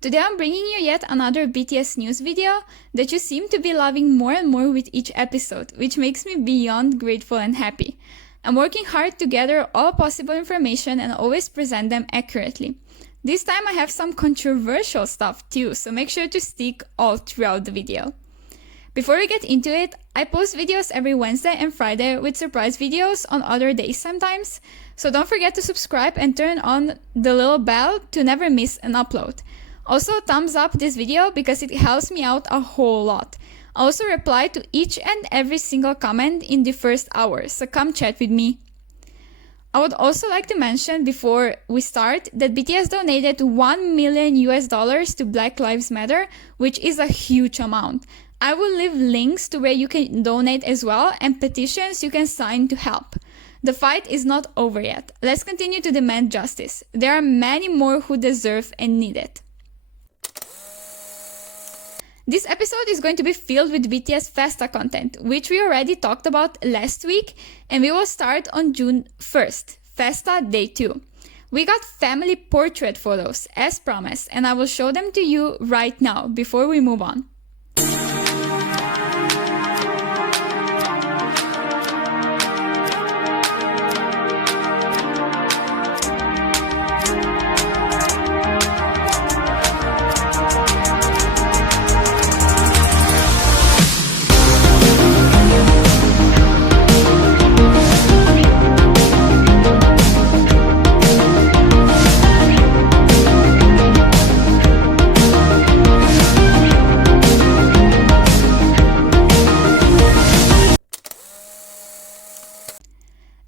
Today I'm bringing you yet another BTS news video that you seem to be loving more and more with each episode, which makes me beyond grateful and happy. I'm working hard to gather all possible information and always present them accurately. This time I have some controversial stuff too, so make sure to stick all throughout the video. Before we get into it, I post videos every Wednesday and Friday with surprise videos on other days sometimes, so don't forget to subscribe and turn on the little bell to never miss an upload. Also, thumbs up this video because it helps me out a whole lot. I also reply to each and every single comment in the first hour, so come chat with me. I would also like to mention before we start that BTS donated $1 million to Black Lives Matter, which is a huge amount. I will leave links to where you can donate as well and petitions you can sign to help. The fight is not over yet. Let's continue to demand justice. There are many more who deserve and need it. This episode is going to be filled with BTS Festa content, which we already talked about last week, and we will start on June 1st, Festa Day 2. We got family portrait photos, as promised, and I will show them to you right now before we move on.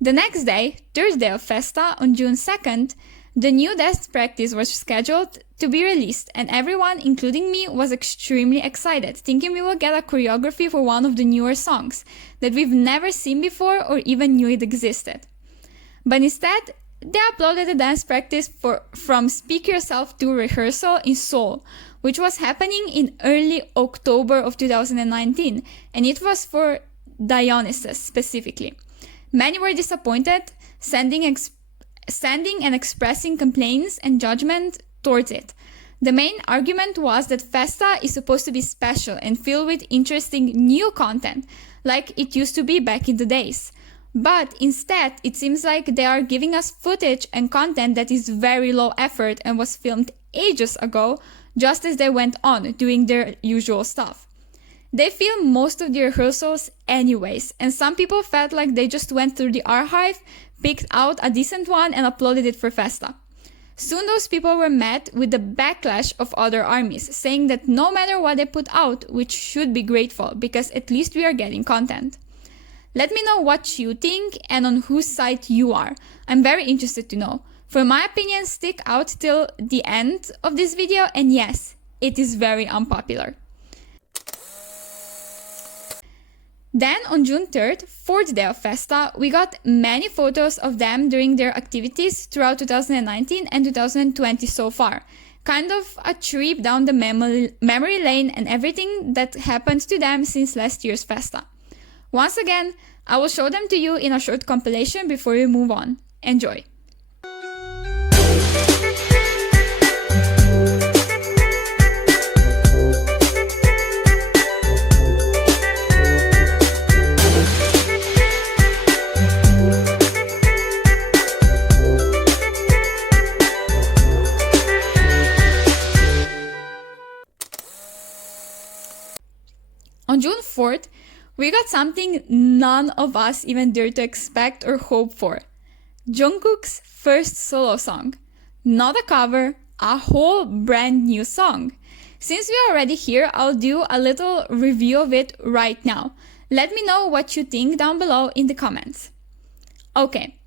The next day, Thursday of Festa, on June 2nd, the new dance practice was scheduled to be released, and everyone, including me, was extremely excited, thinking we will get a choreography for one of the newer songs that we've never seen before or even knew it existed. But instead, they uploaded the dance practice from Speak Yourself to rehearsal in Seoul, which was happening in early October of 2019, and it was for Dionysus specifically. Many were disappointed, sending and expressing complaints and judgment towards it. The main argument was that Festa is supposed to be special and filled with interesting new content, like it used to be back in the days. But instead, it seems like they are giving us footage and content that is very low effort and was filmed ages ago, just as they went on doing their usual stuff. They filmed most of the rehearsals anyways, and some people felt like they just went through the archive, picked out a decent one and uploaded it for Festa. Soon those people were met with the backlash of other armies, saying that no matter what they put out, we should be grateful because at least we are getting content. Let me know what you think and on whose side you are. I'm very interested to know. For my opinion, stick out till the end of this video, and yes, it is very unpopular. Then on June 3rd, fourth day of Festa, we got many photos of them during their activities throughout 2019 and 2020 so far. Kind of a trip down the memory lane and everything that happened to them since last year's Festa. Once again, I will show them to you in a short compilation before we move on. Enjoy! On June 4th, we got something none of us even dare to expect or hope for. Jungkook's first solo song. Not a cover, a whole brand new song. Since we're already here, I'll do a little review of it right now. Let me know what you think down below in the comments. Okay,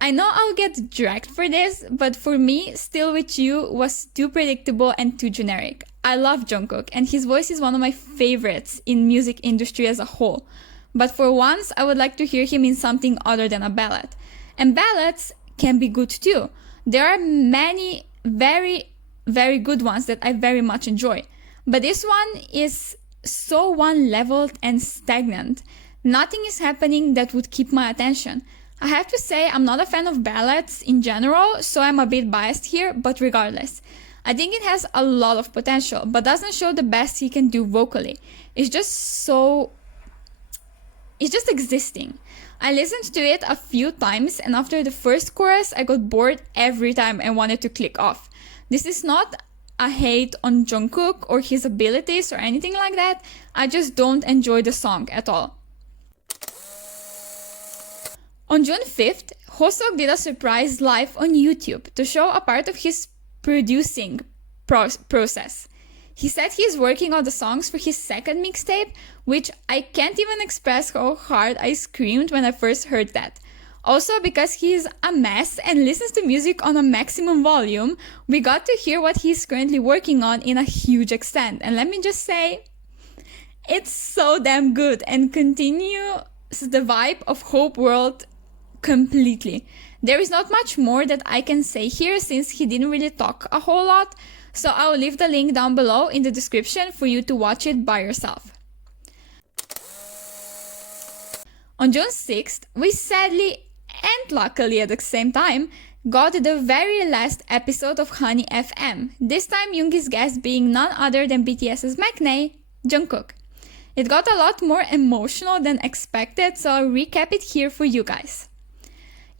I know I'll get dragged for this, but for me, Still With You was too predictable and too generic. I love Jungkook, and his voice is one of my favorites in music industry as a whole. But for once, I would like to hear him in something other than a ballad. And ballads can be good too. There are many very, very good ones that I very much enjoy. But this one is so one-leveled and stagnant. Nothing is happening that would keep my attention. I have to say I'm not a fan of ballads in general, so I'm a bit biased here, but regardless. I think it has a lot of potential, but doesn't show the best he can do vocally. It's just existing. I listened to it a few times, and after the first chorus, I got bored every time and wanted to click off. This is not a hate on Jungkook or his abilities or anything like that. I just don't enjoy the song at all. On June 5th, Hoseok did a surprise live on YouTube to show a part of his producing process. He said he's working on the songs for his second mixtape, which I can't even express how hard I screamed when I first heard that. Also, because he's a mess and listens to music on a maximum volume, we got to hear what he's currently working on in a huge extent. And let me just say, it's so damn good and continues the vibe of Hope World completely. There is not much more that I can say here since he didn't really talk a whole lot, so I'll leave the link down below in the description for you to watch it by yourself. On June 6th, we sadly and luckily at the same time got the very last episode of Honey FM, this time Yoongi's guest being none other than BTS's maknae, Jungkook. It got a lot more emotional than expected, so I'll recap it here for you guys.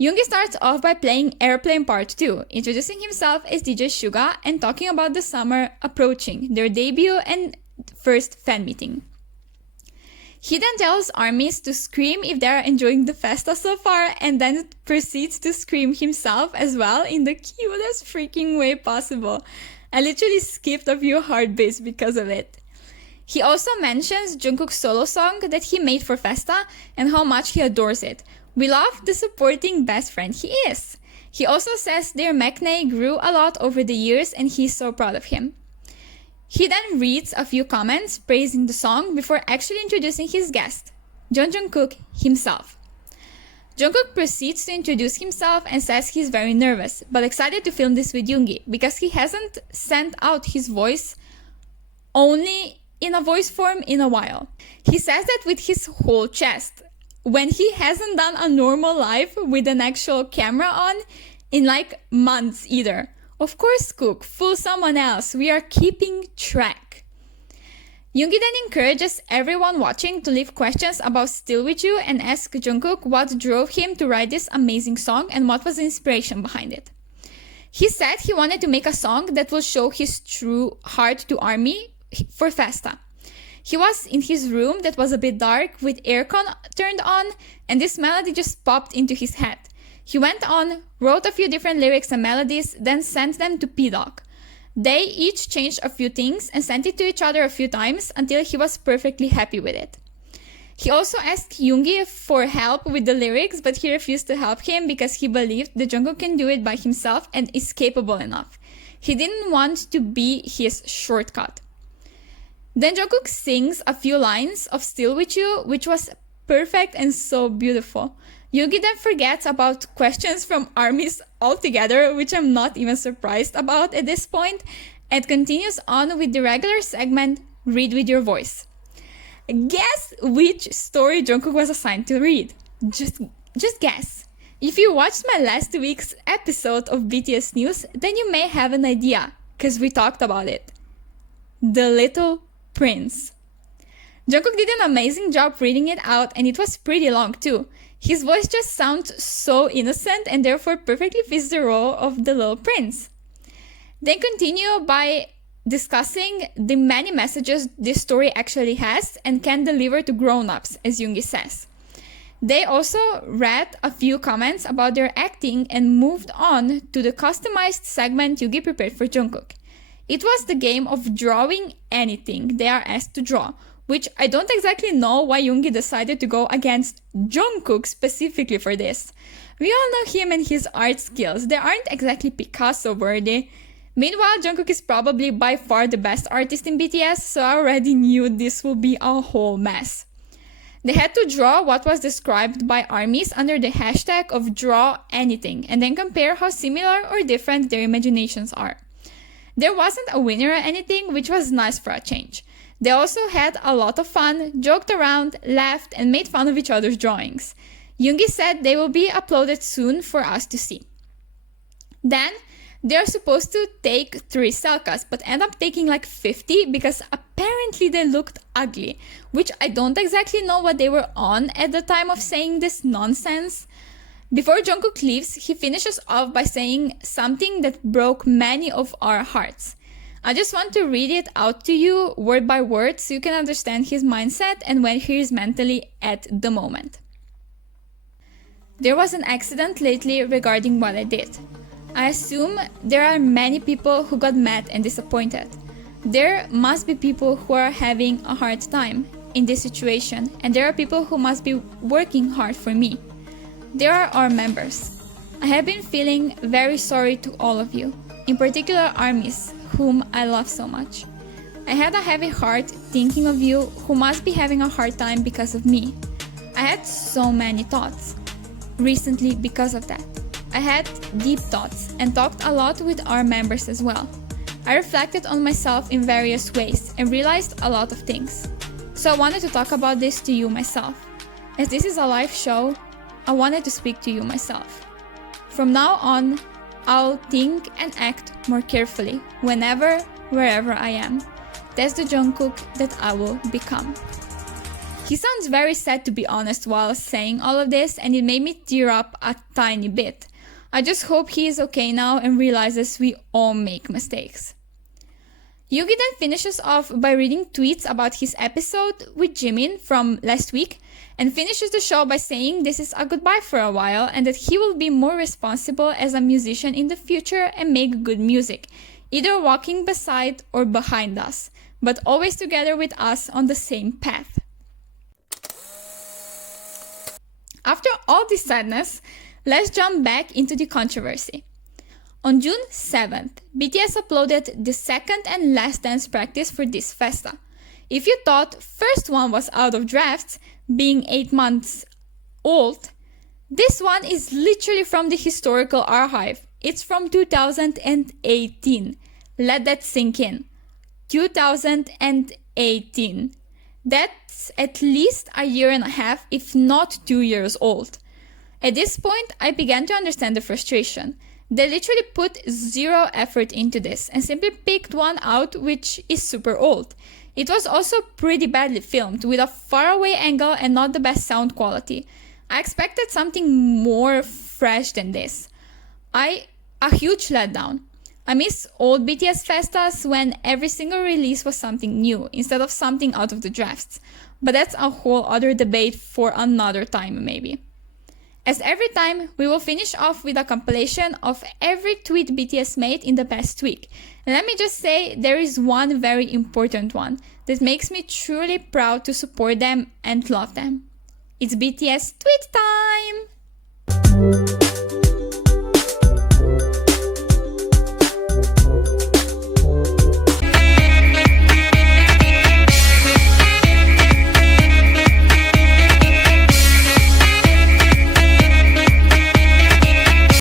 Yoongi starts off by playing Airplane Part 2, introducing himself as DJ Suga and talking about the summer approaching, their debut and first fan meeting. He then tells ARMYs to scream if they are enjoying the festa so far, and then proceeds to scream himself as well in the cutest freaking way possible. I literally skipped a few heartbeats because of it. He also mentions Jungkook's solo song that he made for Festa and how much he adores it. We love the supporting best friend he is. He also says their maknae grew a lot over the years and he's so proud of him. He then reads a few comments praising the song before actually introducing his guest, Jungkook himself. Jungkook proceeds to introduce himself and says he's very nervous, but excited to film this with Yoongi because he hasn't sent out his voice only in a voice form in a while. He says that with his whole chest, when he hasn't done a normal live with an actual camera on in like months either. Of course, Cook, fool someone else. We are keeping track. Yoongi then encourages everyone watching to leave questions about Still With You and ask Jungkook what drove him to write this amazing song and what was the inspiration behind it. He said he wanted to make a song that will show his true heart to ARMY for Festa. He was in his room that was a bit dark with aircon turned on, and this melody just popped into his head. He went on, wrote a few different lyrics and melodies, then sent them to P-Doc. They each changed a few things and sent it to each other a few times until he was perfectly happy with it. He also asked Yoongi for help with the lyrics, but he refused to help him because he believed that Jungkook can do it by himself and is capable enough. He didn't want to be his shortcut. Then Jungkook sings a few lines of Still With You, which was perfect and so beautiful. Yoongi then forgets about questions from ARMYs altogether, which I'm not even surprised about at this point, and continues on with the regular segment, Read With Your Voice. Guess which story Jungkook was assigned to read. Just guess. If you watched my last week's episode of BTS News, then you may have an idea, because we talked about it. The Little Prince. Jungkook did an amazing job reading it out, and it was pretty long too. His voice just sounds so innocent and therefore perfectly fits the role of the little prince. They continue by discussing the many messages this story actually has and can deliver to grown-ups, as Yoongi says. They also read a few comments about their acting and moved on to the customized segment Yoongi prepared for Jungkook. It was the game of drawing anything they are asked to draw, which I don't exactly know why Yoongi decided to go against Jungkook specifically for this. We all know him and his art skills. They aren't exactly Picasso worthy. Meanwhile, Jungkook is probably by far the best artist in BTS, so I already knew this will be a whole mess. They had to draw what was described by ARMYs under the hashtag of draw anything and then compare how similar or different their imaginations are. There wasn't a winner or anything, which was nice for a change. They also had a lot of fun, joked around, laughed, and made fun of each other's drawings. Yoongi said they will be uploaded soon for us to see. Then, They're supposed to take 3 selkas, but end up taking like 50 because apparently they looked ugly, which I don't exactly know what they were on at the time of saying this nonsense. Before Jungkook leaves, he finishes off by saying something that broke many of our hearts. I just want to read it out to you word by word so you can understand his mindset and where he is mentally at the moment. There was an accident lately regarding what I did. I assume there are many people who got mad and disappointed. There must be people who are having a hard time in this situation, and there are people who must be working hard for me. There are our members. I have been feeling very sorry to all of you, in particular ARMYs, whom I love so much. I had a heavy heart thinking of you who must be having a hard time because of me. I had so many thoughts recently because of that. I had deep thoughts and talked a lot with our members as well. I reflected on myself in various ways and realized a lot of things. So I wanted to talk about this to you myself. As this is a live show, I wanted to speak to you myself. From now on, I'll think and act more carefully whenever, wherever I am. That's the Jungkook that I will become. He sounds very sad, to be honest, while saying all of this, and it made me tear up a tiny bit. I just hope he is okay now and realizes we all make mistakes. Yugi then finishes off by reading tweets about his episode with Jimin from last week and finishes the show by saying this is a goodbye for a while and that he will be more responsible as a musician in the future and make good music, either walking beside or behind us, but always together with us on the same path. After all this sadness, let's jump back into the controversy. On June 7th, BTS uploaded the second and last dance practice for this festa. If you thought first one was out of drafts, being 8 months old, this one is literally from the historical archive. It's from 2018. Let that sink in. 2018. That's at least a year and a half, if not 2 years old. At this point, I began to understand the frustration. They literally put zero effort into this and simply picked one out which is super old. It was also pretty badly filmed, with a faraway angle and not the best sound quality. I expected something more fresh than this. A huge letdown. I miss old BTS festas when every single release was something new, instead of something out of the drafts. But that's a whole other debate for another time maybe. As every time, we will finish off with a compilation of every tweet BTS made in the past week. And let me just say, there is one very important one that makes me truly proud to support them and love them. It's BTS tweet time!